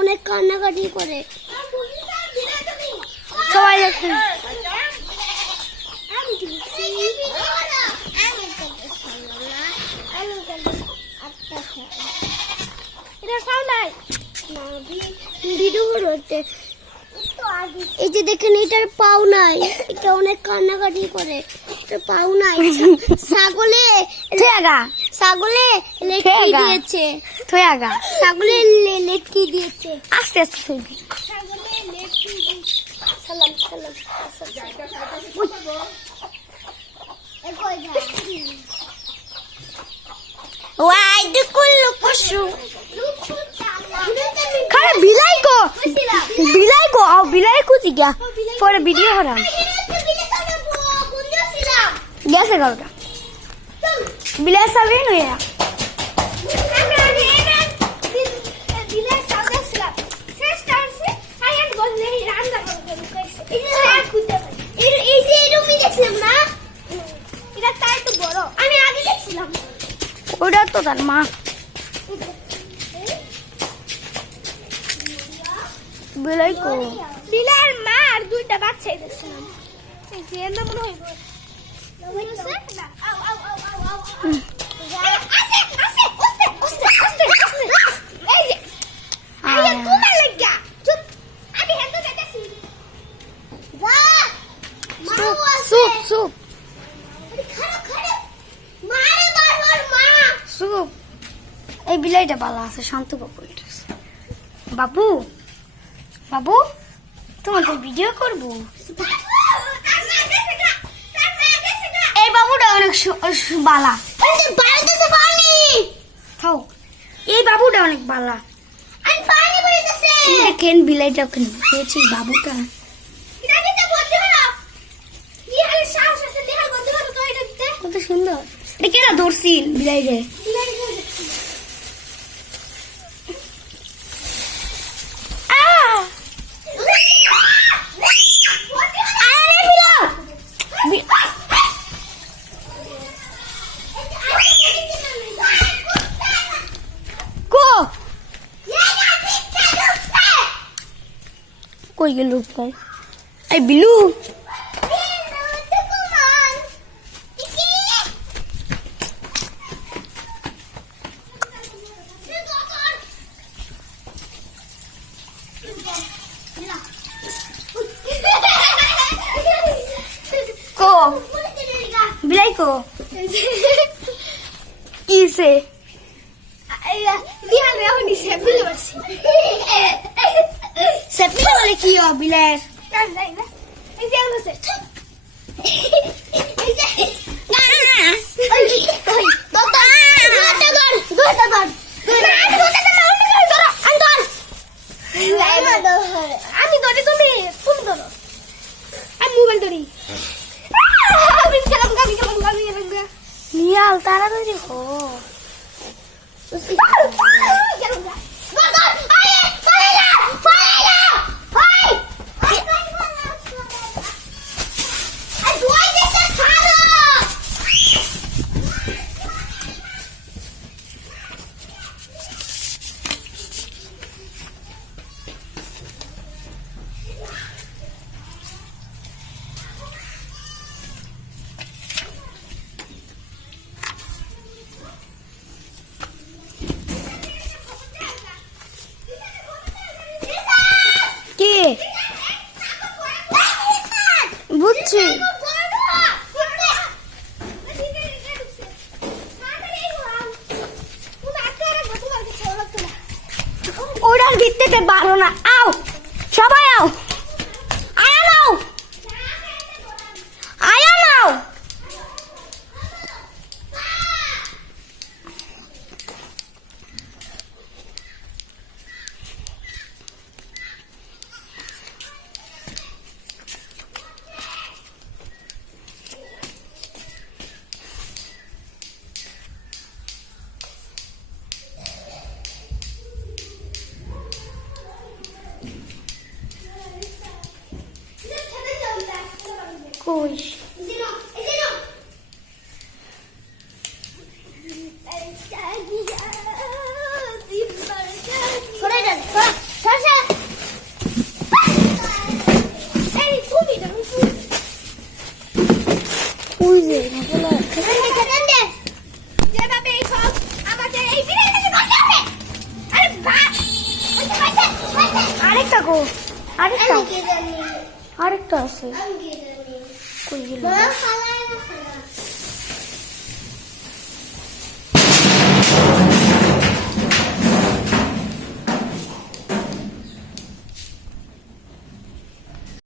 অনেক কান্নাকাটি করে সবাই দেখে। এই যে দেখেন এটার পাও নাই, এটা অনেক কান্নাকাটি করে, এটার পাও নাই। ছাগলে ছাগলে লেটকি দিয়েছে, ছাগলে লেটকি দিয়েছে। আস্তে আস্তে শুনবি। ছাগলে লেটকি দিয়েছে। সালাম সালাম ওয়াই দুকুল লুকুশু খারে বিলাই को आओ बिलाई को जी गया for a video हो रहा कैसे करोगे बिलाई सब नहीं है बिलाई सब स्लैप first time से I had gone नहीं रांदा करोगे इसे रूमी देखছিলাম না এটা তাই তো বড় আমি আগে দেখছিলাম ওটা তো তার মা বিলাই কো বিলাইয়ের মা আর দুইটা বাচ্চাই দেখছিলাম এই যে এর নাম মনে হয় না আও আও আও আও আও আসে আসে ওস্তে এই যে আরে তোমার লাগা চুপ আমি হেঁটে যাচ্ছি যা সুপ খাড়া খাড়া মারে বারবার মা সুপ এই বিলাইটা ভালো আছে শান্ত বাবু বাবু তোমাদের ভিডিও করব এই বাবুটা অনেক বালা থাও এই বাবুটা অনেক বালা দেখেন বিলাইটা ওখানে বসেছি বাবুটা কত সুন্দর এটা কেনা ধরছি বিলাই রে कोई के लूप का ए बिलू को बिलाई को किसे बिहार में होनी से बिलू बसी Sepila boleh kio bilar. Nah. Ini yang besar. Nial, tara tadi kok. বুঝছি ওরাল দিতে পারো না আও সবাই আও আয়া নাও কই সরে যান যেভাবে এই সব আমাদের এই বিড়ালটাকে ধরতে হবে। আরে বাস আরেকটা গো, আরেকটা আমি কি জানি আরেকটা আছে। আমি কি জানি কই গেল? মা খালা না খালা